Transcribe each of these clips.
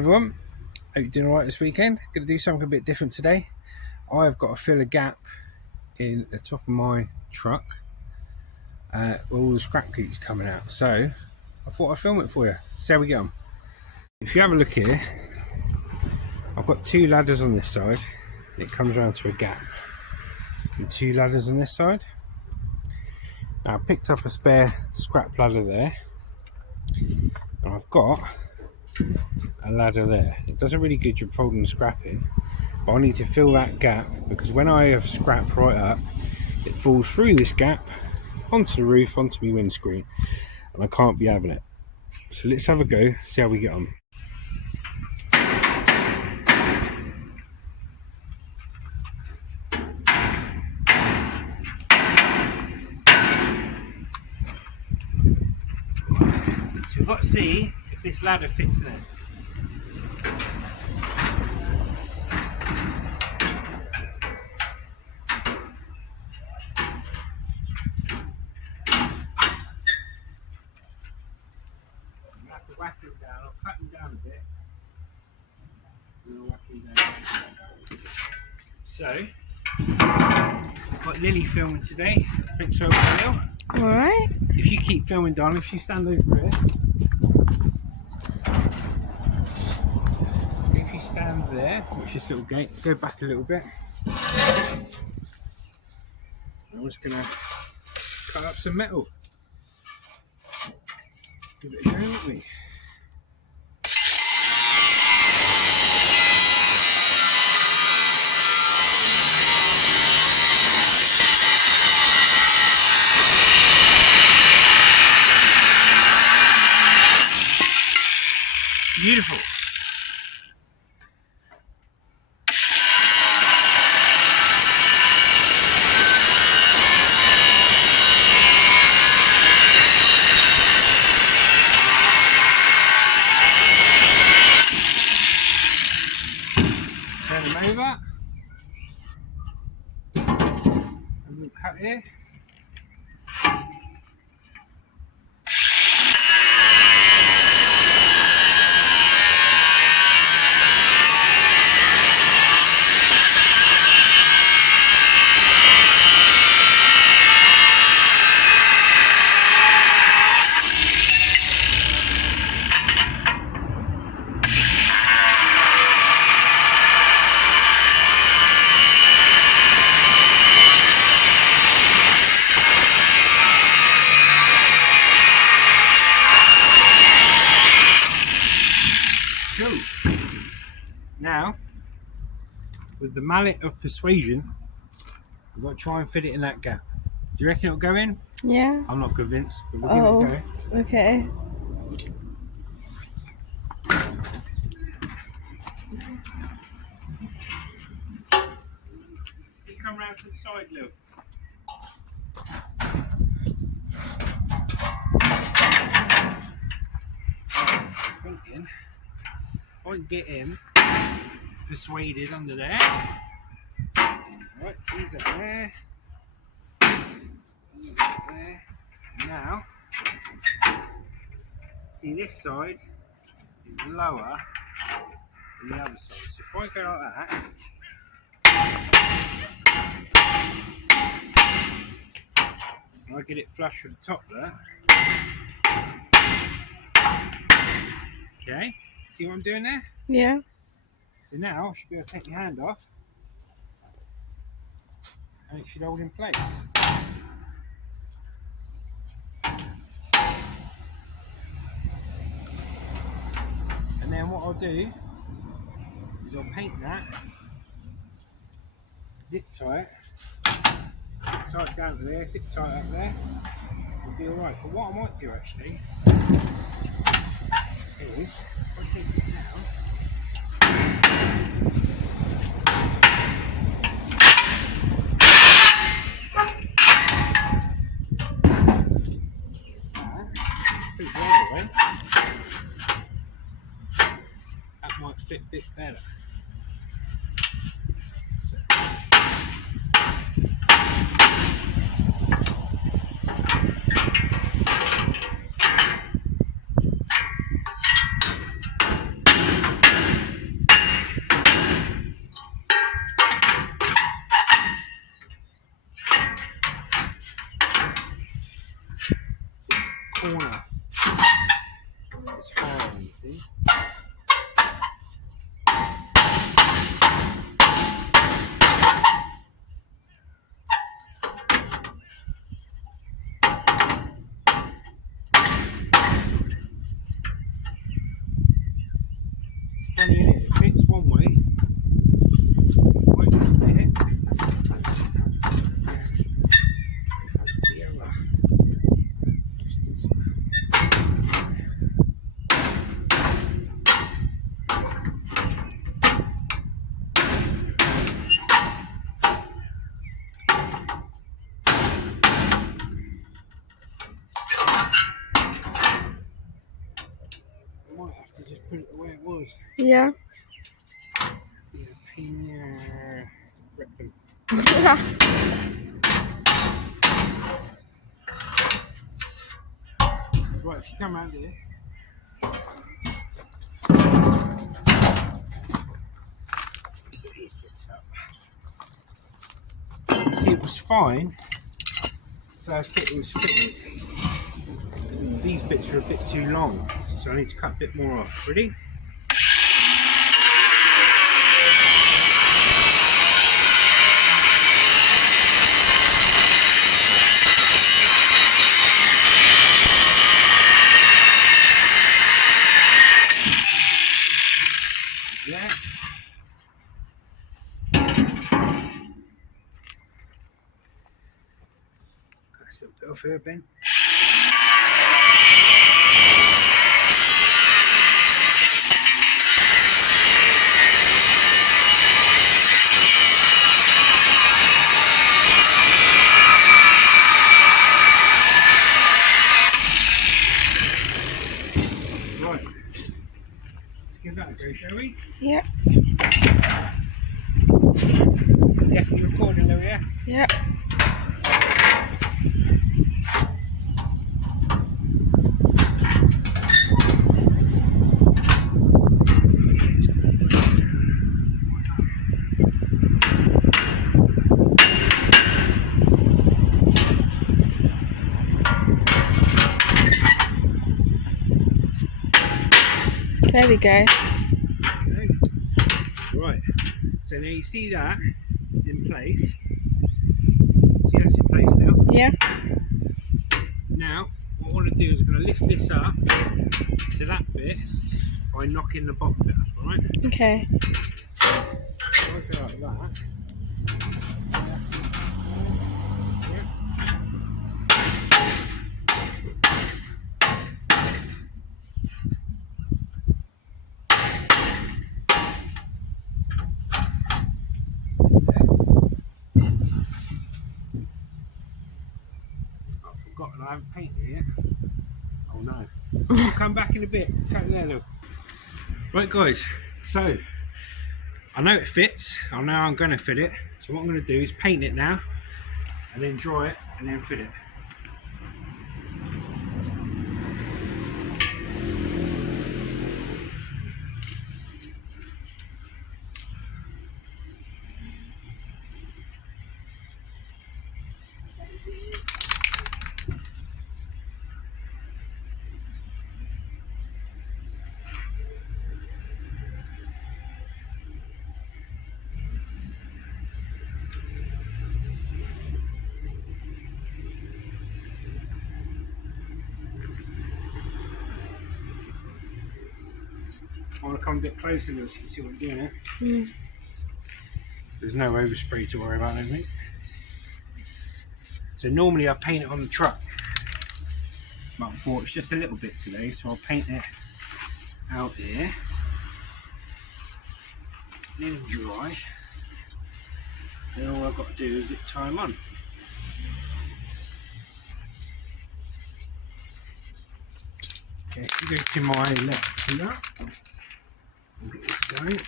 everyone, hope you're doing alright this weekend. Going to do something a bit different today. I've got to fill a gap in the top of my truck where all the scrap keeps coming out. So I thought I'd film it for you, see how we get on. If you have a look here, I've got two ladders on this side. It comes around to a gap. And two ladders on this side. Now I picked up a spare scrap ladder there. And I've got a ladder there. It does a really good job folding the scrap in, but I need to fill that gap because when I have scrap right up, it falls through this gap onto the roof, onto my windscreen, and I can't be having it. So let's have a go, see how we get on. So we've got to see if this ladder fits there. Whack him down, I'll cut him down a bit. And I'll whack him down. So, I've got Lily filming today. Thanks for helping, Lil. Alright. If you keep filming, darling, if you stand over here. If you stand there, watch this little gate, go back a little bit. I'm just going to cut up some metal. Give it a go, won't we? Beautiful. Turn them over. And we'll cut here. Now, with the mallet of persuasion, we've got to try and fit it in that gap. Do you reckon it'll go in? Yeah. I'm not convinced, but we'll give it a go. Okay. You come round to the side, Lil. Thinking, I can get him persuaded under there. Right, he's up there. He's up there. Now, see this side is lower than the other side. So if I go like that, and I get it flush with the top there. Okay, see what I'm doing there? Yeah. So now I should be able to take your hand off and it should hold in place. And then what I'll do is I'll paint that, zip tie it down to there, zip tie it up there, it'll be alright. But what I might do actually is, if I take it down, put it the other way, that might fit a bit better. So. corner. It's hard, you see. Funny, isn't it? It fits one way, won't fit the other. I might have to just put it the way it was. Yeah. Right, if you come around here, see, it was fine. First bit was fitted. These bits are a bit too long, so I need to cut a bit more off. Ready? Yeah. Got a little bit off here, Ben. Right. Let's give that a go, shall we? Yep. Definitely recording though, yeah? Yep. There we go. Okay. Right. So now you see that it's in place. See, that's in place now. Yeah. Now, what I want to do is I'm going to lift this up to that bit by knocking the bottom bit up, alright? Okay. So I go like that. Yeah. I've forgotten I haven't painted it yet. Oh no. I'll come back in a bit. Come there, look. Right guys, so I know it fits. I know I'm going to fit it. So what I'm going to do is paint it now and then dry it and then fit it. I want to come a bit closer so you can see what I'm doing here. There's no overspray to worry about, I don't think. So normally I paint it on the truck, but I thought it's just a little bit today, so I'll paint it out here. Then dry. Then all I've got to do is tie them on. Okay, go to my left pillar. I'll get this going.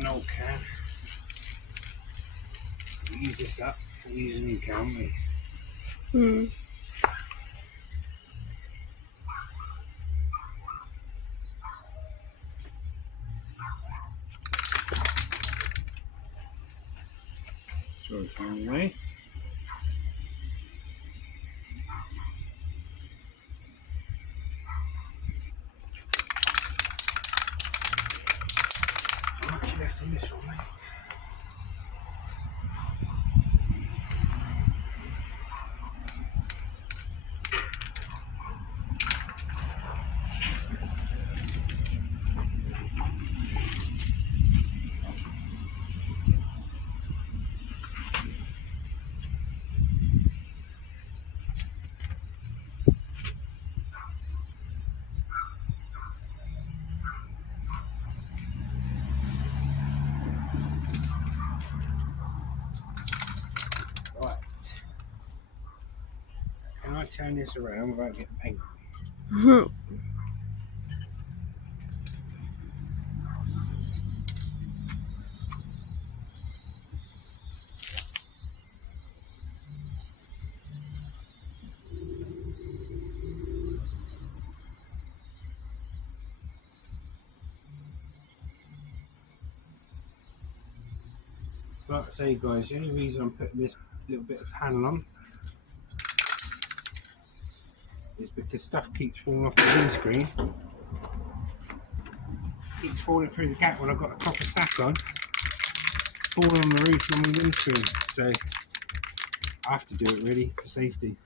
an old can. We'll use this up. We'll use a new can, we? Throw it down away. Much left on this one, mate. Right. Can I turn this around without getting paint? Like I say, guys, the only reason I'm putting this little bit of panel on is because stuff keeps falling off the windscreen. Keeps falling through the gap when I've got a proper stack on. Falling on the roof and on the windscreen. So I have to do it really for safety.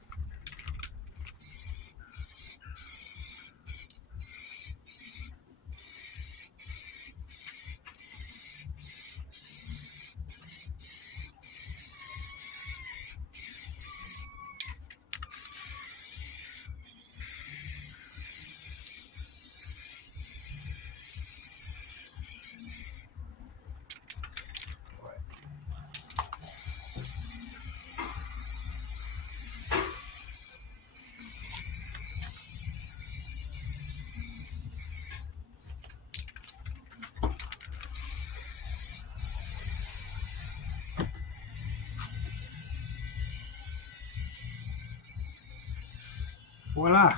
Voila!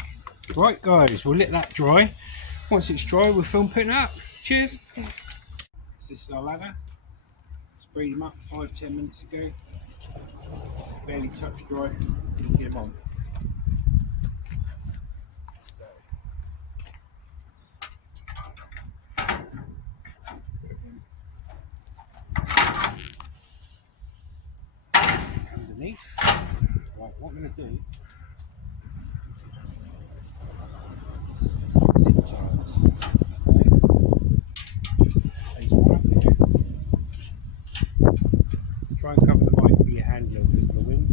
Right, guys, we'll let that dry. Once it's dry, we'll film putting it up. Cheers! So this is our ladder. Sprayed him up 5-10 minutes ago. Barely touch dry. You can get him on. Underneath. Right, what I'm going to do. Zip ties. Place one up here. Try and cover the mic with your hand a little because of the wind.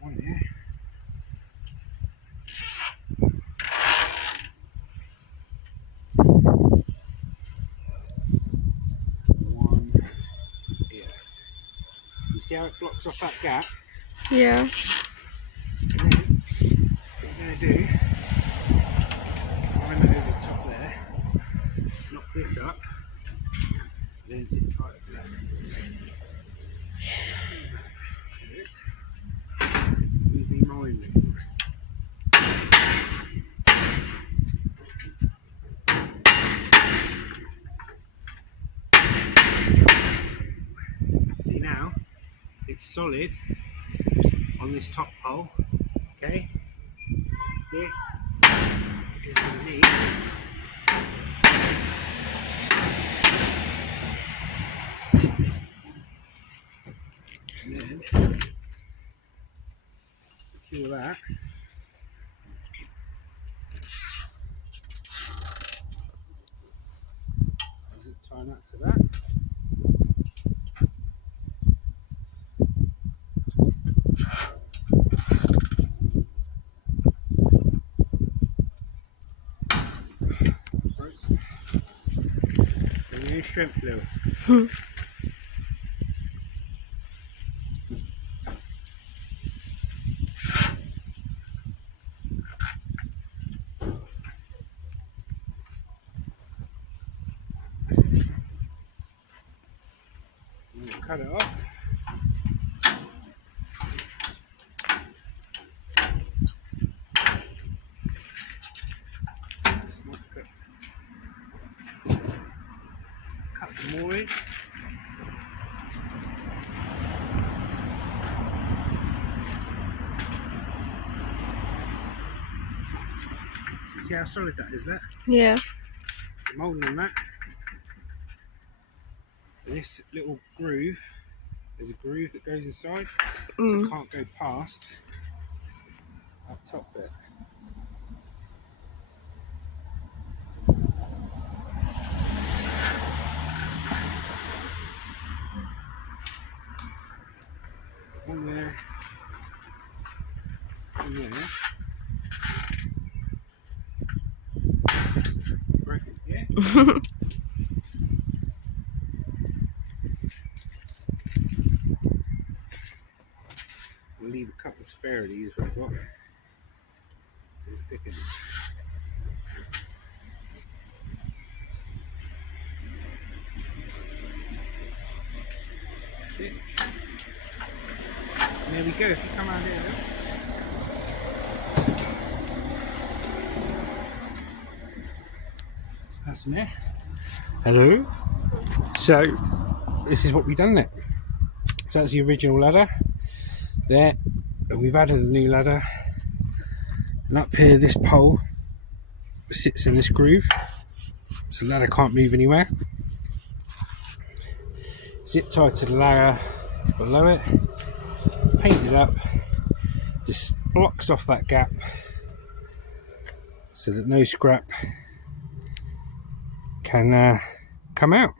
One here. One here. You see how it blocks off that gap? Yeah. And then what we're going to do, climb it over the top there, knock this up, then sit tight to that. There it is. Use me mine ring. See now, it's solid on this top pole, okay? This is underneath. And then secure that your strength, Lil. Cut it off. Cut some more in. See how solid that is, that? Yeah. Some moulding on that. And this little groove, there's a groove that goes inside, so it can't go past that top bit. One there, one there. Bracket, yeah? We'll leave a couple spare of these we've got. And there we go, if you come around here, look. That's in there. Hello. So, this is what we've done it. So that's the original ladder there, and we've added a new ladder, and up here this pole sits in this groove, so the ladder can't move anywhere. Zip tied to the ladder below it, painted up, just blocks off that gap so that no scrap can come out.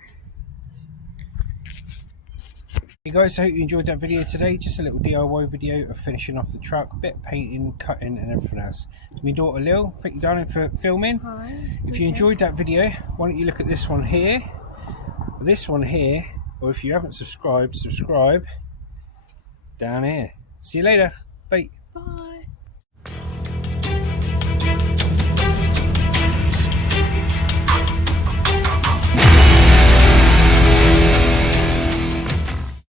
Hey guys, I hope you enjoyed that video today. Just a little DIY video of finishing off the truck, bit of painting, cutting and everything else. It's my daughter Lil, thank you darling for filming. Hi, if you enjoyed that video, why don't you look at this one here, or if you haven't subscribed, subscribe down here. See you later, bye. Bye.